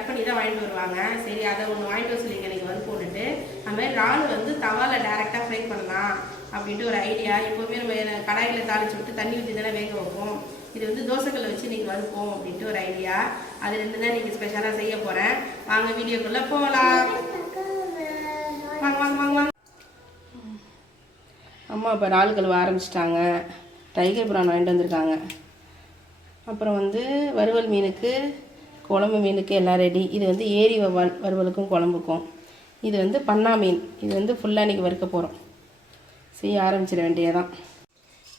Cut பண்ணி தான் வாங்கிட்டு வருவாங்க. சரி அதை ஒன்று வாங்கிட்டு வர சொல்லியிருக்கேன் எனக்கு வந்து போட்டுட்டு. அது மாதிரி இறால் வந்து தவால டேரெக்டாக ஃப்ரை பண்ணலாம் அப்படின்ட்டு ஒரு ஐடியா எப்போவுமே நம்ம கடாயில் தாளிச்சு விட்டு தண்ணி ஊற்றி தானே வேக வைப்போம். இது வந்து தோசைக்கல்ல வச்சு இன்றைக்கி வறுப்போம் அப்படின்ட்டு ஒரு ஐடியா அதுலேருந்து தான் நீங்கள் ஸ்பெஷலாக செய்ய போகிறேன் வாங்க வீடியோக்குள்ளே போகலாம். வாங்க வாங்க வாங்க வாங்க. அம்மா இப்போ இறால் கழுவ ஆரம்பிச்சிட்டாங்க. டைகர் பிரான் வாங்கிட்டு வந்திருக்காங்க. அப்புறம் வந்து வறுவல் மீனுக்கு குழம்பு மீனுக்கு எல்லாம் ரெடி இது வந்து ஏரி வவ்வால் வறுவலுக்கும் குழம்புக்கும். இது வந்து பண்ணா மீன். இது வந்து ஃபுல்லாக இன்றைக்கி வறுக்க போகிறோம் செய்ய ஆரம்பிச்சிட வேண்டியதான்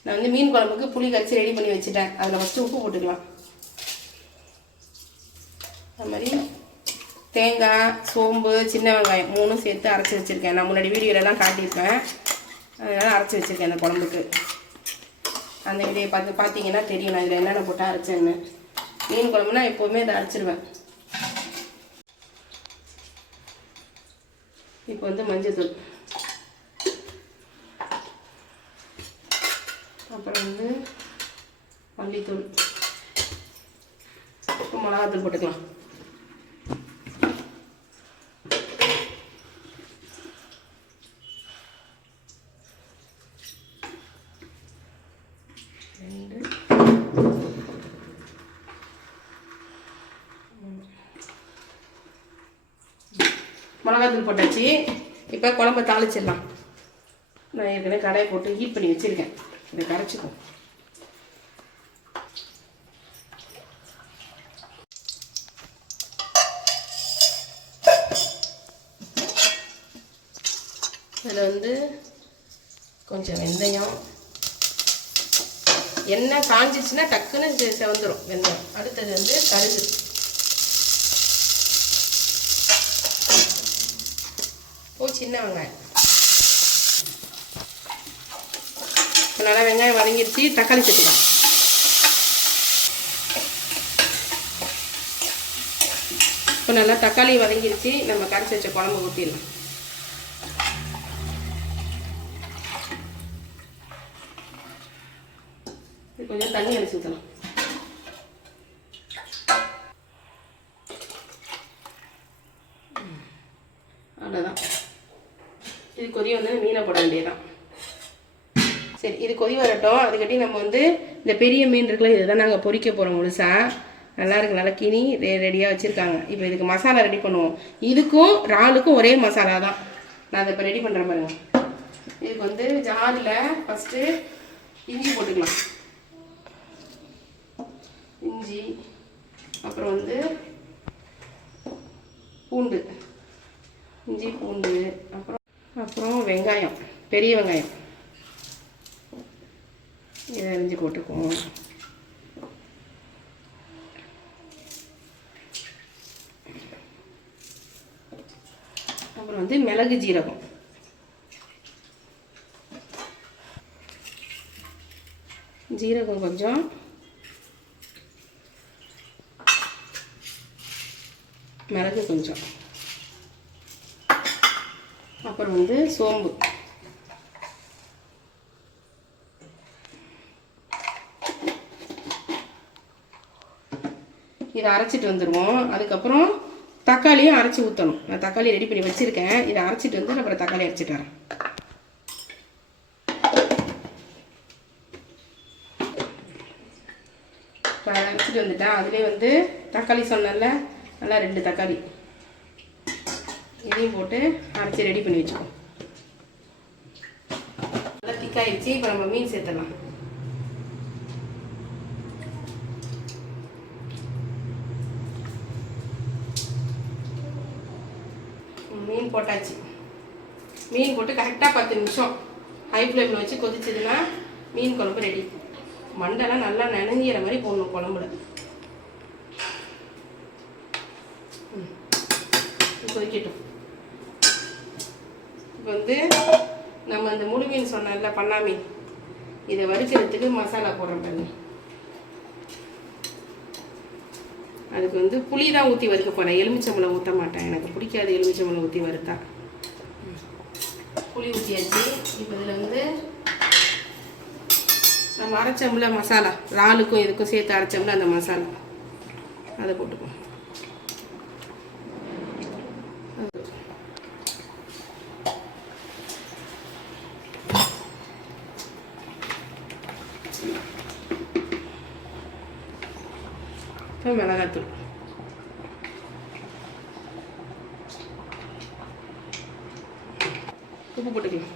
நான் வந்து மீன் குழம்புக்கு புளி கரைச்சி ரெடி பண்ணி வச்சுட்டேன். அதில் ஃபஸ்ட்டு உப்பு போட்டுக்கலாம். அது மாதிரி தேங்காய் சோம்பு சின்ன வெங்காயம் மூணும் சேர்த்து அரைச்சி வச்சுருக்கேன். நான் முன்னாடி வீடியோலலாம் காட்டியிருப்பேன். அதனால் அரைச்சி வச்சுருக்கேன் அந்த குழம்புக்கு. அந்த வீடியோ பார்த்து பார்த்தீங்கன்னா தெரியும் நான் இதில் என்னென்ன போட்டால் அரைச்சேன்னு. மீன் குழம்புனா எப்போவுமே இதை அரைச்சிருவேன். இப்போ வந்து மஞ்சத்தூள். அப்புறம் வந்து மல்லித்தூள். மிளகாத்தூள் போட்டுக்கலாம் ரெண்டு மிளகாத்தூள் போட்டாச்சு. இப்போ குழம்ப தாளிச்சிடலாம். நான் ஏற்கனவே கடையை போட்டு ஹீட் பண்ணி வச்சுருக்கேன். இதை கரைச்சிக்கும் இதில் வந்து கொஞ்சம் வெந்தயம். எண்ணெய் காஞ்சிச்சுன்னா டக்குன்னு செ- வெந்தயம். அடுத்தது வந்து கருது சின்ன வெங்காயம். இப்போ நல்லா வெங்காயம் வதங்கிடுச்சு தக்காளி சேர்த்துக்கலாம். இப்போ நல்லா தக்காளி வதங்கிடுச்சு நம்ம கரைச்சி வச்ச குழம்பு ஊற்றிடலாம் கொஞ்சம் தண்ணி அடிச்சு ஊற்றலாம் இது கொதி வந்து மீனை போட வேண்டியதான் சரி இது கொதி வரட்டும். அதுக்கட்டி நம்ம வந்து இந்த பெரிய மீன் இருக்குல்ல இதை தான் நாங்கள் பொறிக்க போகிறோம் முழுசாக நல்லா இருக்கு நல்லா கினி ரெடியாக வச்சுருக்காங்க. இப்போ இதுக்கு மசாலா ரெடி பண்ணுவோம். இதுக்கும் இறாலுக்கும் ஒரே மசாலா தான் நான் அதை இப்போ ரெடி பண்ணுறேன் பாருங்க. இதுக்கு வந்து ஜாரில் ஃபஸ்ட்டு இஞ்சி போட்டுக்கலாம். இஞ்சி அப்புறம் வந்து பூண்டு. இஞ்சி பூண்டு அப்புறம் அப்புறம் வெங்காயம் பெரிய வெங்காயம். இதை அரிஞ்சு போட்டுக்குவோம். அப்புறம் வந்து மிளகு ஜீரகம். ஜீரகம் கொஞ்சம். மிளகு கொஞ்சம். அப்புறம் வந்து சோம்பு. இதை அரைச்சிட்டு வந்துடுவோம் அதுக்கப்புறம் தக்காளியும் அரைச்சி ஊற்றணும் நான் தக்காளி ரெடி பண்ணி வச்சுருக்கேன். இதை அரைச்சிட்டு வந்து அப்புறம் தக்காளி அரைச்சிட்டு வரேன். அரைச்சிட்டு வந்துட்டேன். அதுலேயே வந்து தக்காளி சொன்னல நல்லா ரெண்டு தக்காளி. இதையும் போட்டு அரைச்சி ரெடி பண்ணி வச்சுக்கோம் நல்லா திக்காயிடுச்சு இப்போ நம்ம மீன் சேர்த்துடலாம். மீன் போட்டாச்சு. மீன் போட்டு கரெக்டாக பத்து நிமிஷம் ஹை ஃப்ளேமில் வச்சு கொதிச்சதுன்னா மீன் குழம்பு ரெடி மண்டெல்லாம் நல்லா நினைஞ்சிற மாதிரி போடணும் குழம்புல. கொதிக்கட்டும். இப்போ வந்து நம்ம அந்த முழுமீன் மீன் சொன்னோம்ல பண்ணா மீன் இதை வறுக்கிறதுக்கு மசாலா போடுறோம் பாருங்க. அதுக்கு வந்து புளி தான் ஊற்றி வறுக்க போகிறேன் எலுமிச்சம்பழம் ஊற்ற மாட்டேன். எனக்கு பிடிக்காது எலுமிச்சம்பளம் ஊற்றி வறுத்தா. புளி ஊற்றியாச்சு இப்போ இதில் வந்து நம்ம அரைச்சோம்ல மசாலா இறாலுக்கும் இதுக்கும் சேர்த்து அரைச்சோம்ல அந்த மசாலா. அதை போட்டுக்குவோம் இப்போ மிளகாத்தூள் உப்பு போட்டுக்கலாம்.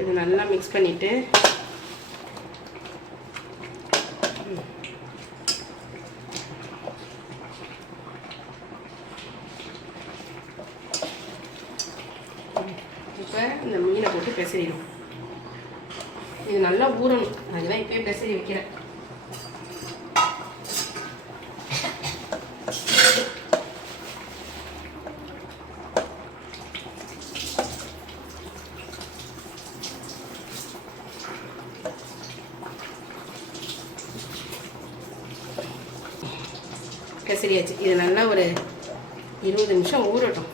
இது நல்லா மிக்ஸ் பண்ணிட்டு ம். இப்போ இந்த மீனை போட்டு பெசரிடும் இது நல்லா நான் அதுதான் இப்பயே பெசரி வைக்கிறேன். பெசரியாச்சு இது நல்லா ஒரு இருபது நிமிஷம் ஊறட்டும்.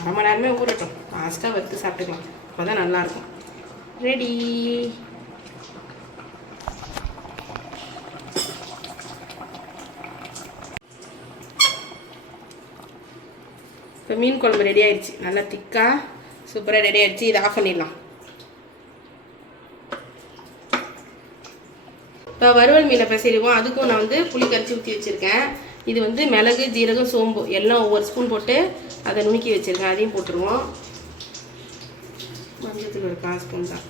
அரை மணி நேரமே ஊறட்டும். ஃபாஸ்ட்டாக வறுத்து சாப்பிட்டுக்கலாம். அப்போ தான் நல்லாயிருக்கும். ரெடி இப்போ மீன் குழம்பு ரெடி ஆயிடுச்சு நல்லா திக்காக சூப்பராக ரெடி ஆயிடுச்சு இதை ஆஃப் பண்ணிடலாம். இப்போ வறுவல் மீனை பசிடுவோம் அதுக்கும் நான் வந்து புளி கரைச்சி ஊற்றி வச்சுருக்கேன். இது வந்து மிளகு ஜீரகம் சோம்பு எல்லாம் ஒவ்வொரு ஸ்பூன் போட்டு அதை நுணுக்கி வச்சுருக்கேன். அதையும் போட்டுருவோம். மஞ்சத்தூள் ஒரு கால் ஸ்பூன் தான்.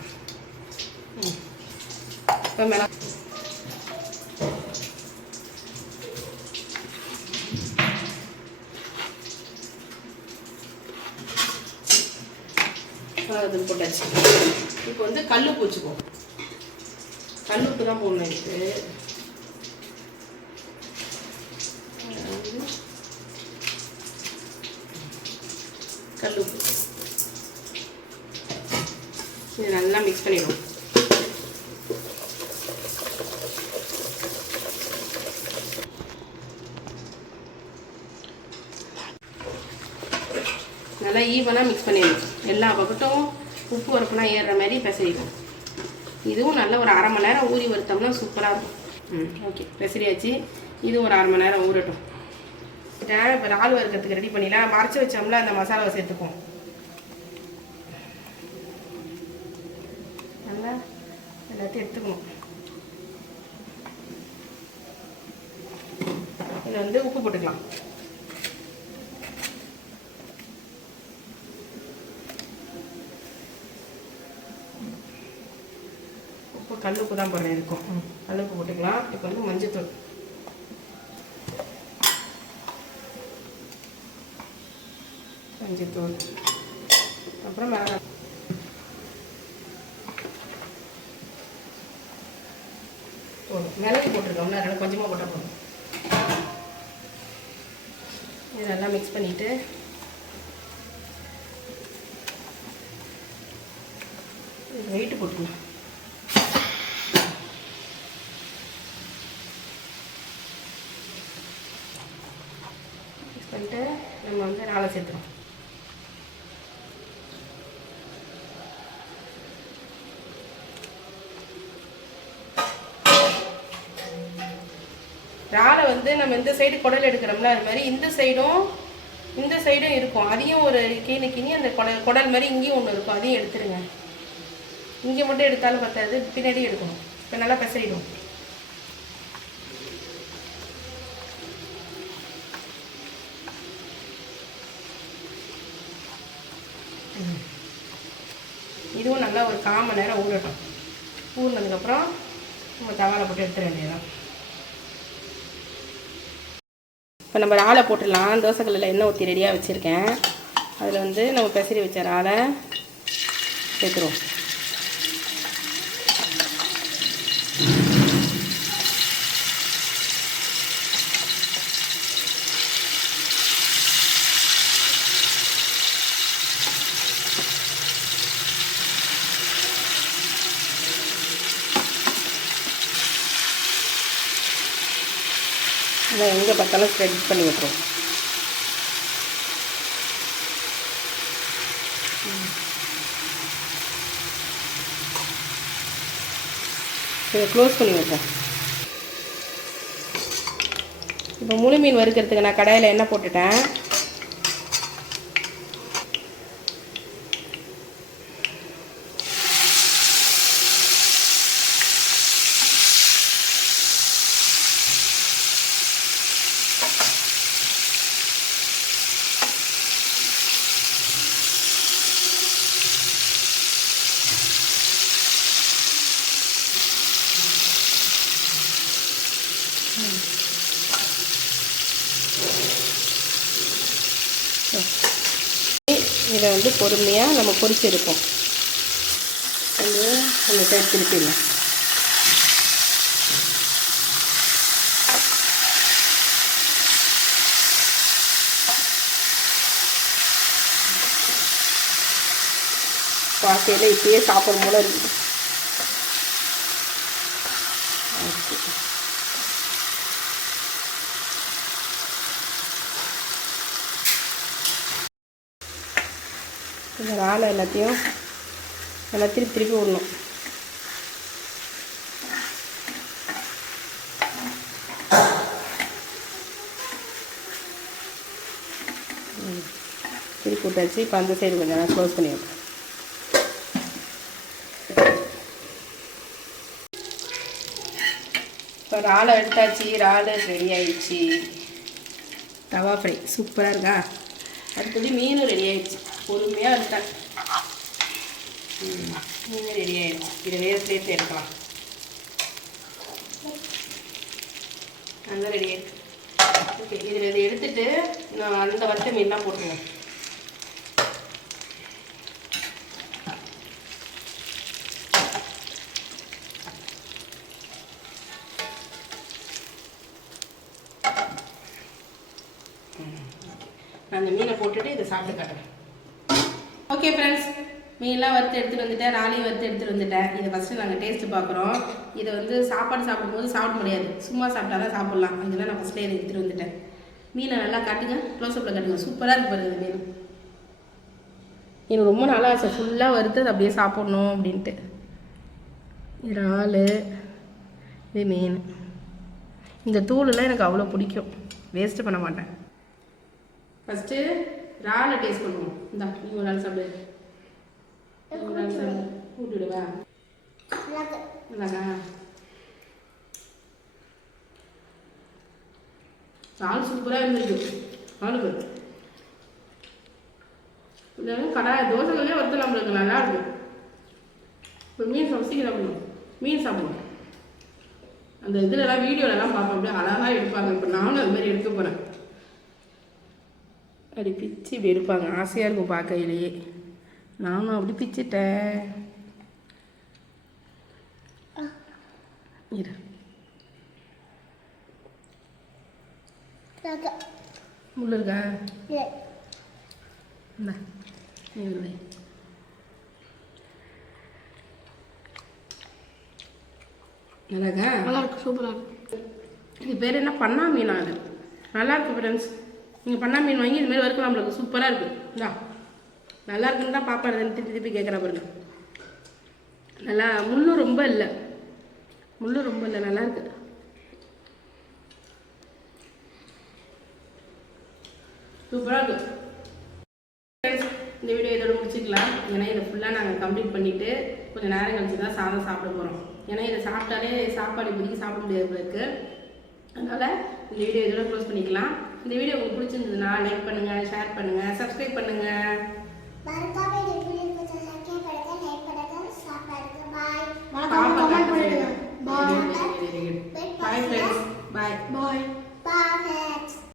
ம். இப்போ மிளகு மிளகாத்தூள் போட்டாச்சு. இப்போ வந்து கல் பூச்சிக்குவோம் கல் உப்பு தான் போடணும் இதுக்கு கல் உப்பு இது நல்லா மிக்ஸ் பண்ணிடுவோம் நல்லா ஈவனாக மிக்ஸ் பண்ணிடணும். எல்லா பக்கட்டும் உப்பு உரப்புலாம் ஏறுற மாதிரி பிசைடும் இதுவும் நல்ல ஒரு அரை மணி நேரம் ஊறி வறுத்தோம்னா சூப்பராக இருக்கும். ம் ஓகே. பெசரியாச்சு. இது ஒரு அரை மணி நேரம் ஊறட்டும். இப்போ இறால் வறுக்கிறதுக்கு ரெடி பண்ணிடலாம் மறைச்சி வச்சோம்ல அந்த மசாலாவை சேர்த்துப்போம் நல்லா எல்லாத்தையும் எடுத்துக்கணும் இதில் வந்து உப்பு போட்டுக்கலாம் உப்பு கல்லுப்பு தான் போடுறேன் இருக்கும். கல்லுப்பு போட்டுக்கலாம். இப்போ வந்து மஞ்சத்தூள். மஞ்சத்தூள். அப்புறம் மிளகா போதும். மிளகு போட்டிருக்கோம்ல அதனால் கொஞ்சமாக போட்டால் போதும். இது நல்லா மிக்ஸ் பண்ணிவிட்டு வெயிட்டு போட்டுக்கலாம் மிக்ஸ் பண்ணிட்டு நம்ம வந்து நாளை சேர்த்துறோம் ராலை வந்து நம்ம இந்த சைடு குடல் எடுக்கிறோம்ல அது மாதிரி இந்த சைடும் இந்த சைடும் இருக்கும். அதையும் ஒரு கீழே கிணி அந்த குடல் குடல் மாதிரி இங்கேயும் ஒன்று இருக்கும். அதையும் எடுத்துருங்க. இங்கே மட்டும் எடுத்தாலும் பத்தாது பின்னாடி எடுக்கணும். இப்போ நல்லா பெசரிடும் இதுவும் நல்லா ஒரு கால் மணி நேரம் ஊறட்டும். ஊறினதுக்கப்புறம் நம்ம தவாலை போட்டு எடுத்துட வேண்டியதான் இப்போ நம்ம இறாலை போட்டுடலாம். தோசைக்கல்லில் எண்ணெய் ஊற்றி ரெடியாக வச்சுருக்கேன். அதில் வந்து நம்ம பெசரி வச்ச இறாலை சேர்த்துருவோம். நல்லா எங்கே பார்த்தாலும் ஸ்ப்ரெட் பண்ணி விட்ருவோம் இதை க்ளோஸ் பண்ணி விட்றேன் இப்போ முழு மீன் வறுக்கிறதுக்கு நான் கடையில் என்ன போட்டுட்டேன். இதை வந்து பொறுமையாக நம்ம பொறிச்சிருப்போம் வந்து அந்த சைடு திருப்பிடலாம். பார்க்கையில் இப்பயே சாப்பிடும் போல இருக்குது இந்த இறாலை எல்லாத்தையும் நல்லா திருப்பி திருப்பி விடணும். ம். திருப்பி விட்டாச்சு. இப்போ அந்த சைடு கொஞ்சம் நான் க்ளோஸ் பண்ணி வைப்பேன் இப்போ இறாலை எடுத்தாச்சு. இறால் ரெடி ஆயிடுச்சு. தவா ஃப்ரை சூப்பராக இருக்கா? அடுத்தது மீனும் ரெடி ஆயிடுச்சு. பொறுமையாக இருக்கேன் ம், ரெடி ஆகிடும் இதை வேறு சேர்த்து எடுக்கலாம். நல்லா ரெடி ஆயிடுச்சு ஓகே இதில் இதை எடுத்துட்டு நான் அந்த வத்த மீன்லாம் போட்டுருவேன். நான் அந்த மீனை போட்டுட்டு இதை சாப்பிட்டு காட்டுறேன். ஓகே ஃப்ரெண்ட்ஸ் மீன்லாம் வறுத்து எடுத்துகிட்டு வந்துட்டேன். ராலையும் வறுத்து எடுத்துகிட்டு வந்துட்டேன். இதை ஃபஸ்ட்டு நாங்கள் டேஸ்ட்டு பார்க்குறோம். இதை வந்து சாப்பாடு சாப்பிடும்போது சாப்பிட முடியாது. சும்மா சாப்பிட்டா தான் சாப்பிட்லாம். அதனால நான் ஃபஸ்ட்டே இதை எடுத்துகிட்டு வந்துட்டேன். மீனை நல்லா காட்டுங்க. க்ளோஸ்அப்பில் காட்டுங்க. சூப்பராக இருக்கு பாருங்க மீன். எனக்கு ரொம்ப நல்லா ஆசை ஃபுல்லாக வறுத்து அதை அப்படியே சாப்பிட்ணும் அப்படின்ட்டு. இறால். இது மீன். இந்த தூளெல்லாம் எனக்கு அவ்வளோ பிடிக்கும். வேஸ்ட்டு பண்ண மாட்டேன். ஃபஸ்ட்டு இறாலை டேஸ்ட் பண்ணுவோம். இந்தா நீ ஒரு நாள் சாப்பிடு. ஒரு நாள் சாப்பிடு. ஊட்டி விடுவா நல்லாக்கா சால் சூப்பராக இருந்திருக்கு. ஆளுக்கு இல்லைன்னா கடாய் தோசைகளே வறுத்தலாம் நம்மளுக்கு நல்லா இருக்கும் இப்போ மீன் சமைச்சிக்க சாப்பிடணும் மீன் சாப்பிடணும் அந்த இதுலலாம் வீடியோலலாம் பார்ப்போம். அப்படியே அழகாக எடுப்பாங்க. இப்போ நானும் அது மாதிரி எடுக்க போகிறேன் அப்படி பிச்சு இப்படி எடுப்பாங்க ஆசையாக இருக்கும் பார்க்கையிலேயே. நானும் அப்படி பிச்சிட்டேன். இரு. முள்ளு இருக்கா? இல்லை நல்லாக்கா நல்லா இருக்கு? சூப்பராக இருக்கு இது பேர் என்ன? பண்ணா மீனா அது நல்லா இருக்கு ஃப்ரெண்ட்ஸ் நீங்கள் பண்ணா மீன் வாங்கி இது மாதிரி வறுக்கலாம் நம்மளுக்கு சூப்பராக இருக்குது இந்தா நல்லா இருக்குன்னு தான் பாப்பா திருப்பி திருப்பி கேட்குறா பாருங்க. நல்லா முள்ளும் ரொம்ப இல்லை. முள்ளும் ரொம்ப இல்லை நல்லா இருக்குது சூப்பராக இருக்கும் இந்த வீடியோ இதோட முடிச்சுக்கலாம். ஏன்னா இதை ஃபுல்லாக நாங்கள் கம்ப்ளீட் பண்ணிவிட்டு கொஞ்சம் நேரம் கழிச்சு தான் சாதம் சாப்பிட போகிறோம் ஏன்னா இதை சாப்பிட்டாலே சாப்பாடு இப்போதைக்கு சாப்பிட முடியாது இருக்குது அதனால் இந்த வீடியோ இதோட க்ளோஸ் பண்ணிக்கலாம். இந்த வீடியோ உங்களுக்கு பிடிச்சிருந்ததுன்னா லைக் பண்ணுங்கள் ஷேர் பண்ணுங்கள் சப்ஸ்கிரைப் பண்ணுங்கள் பாய் பாய் பாய் பாய்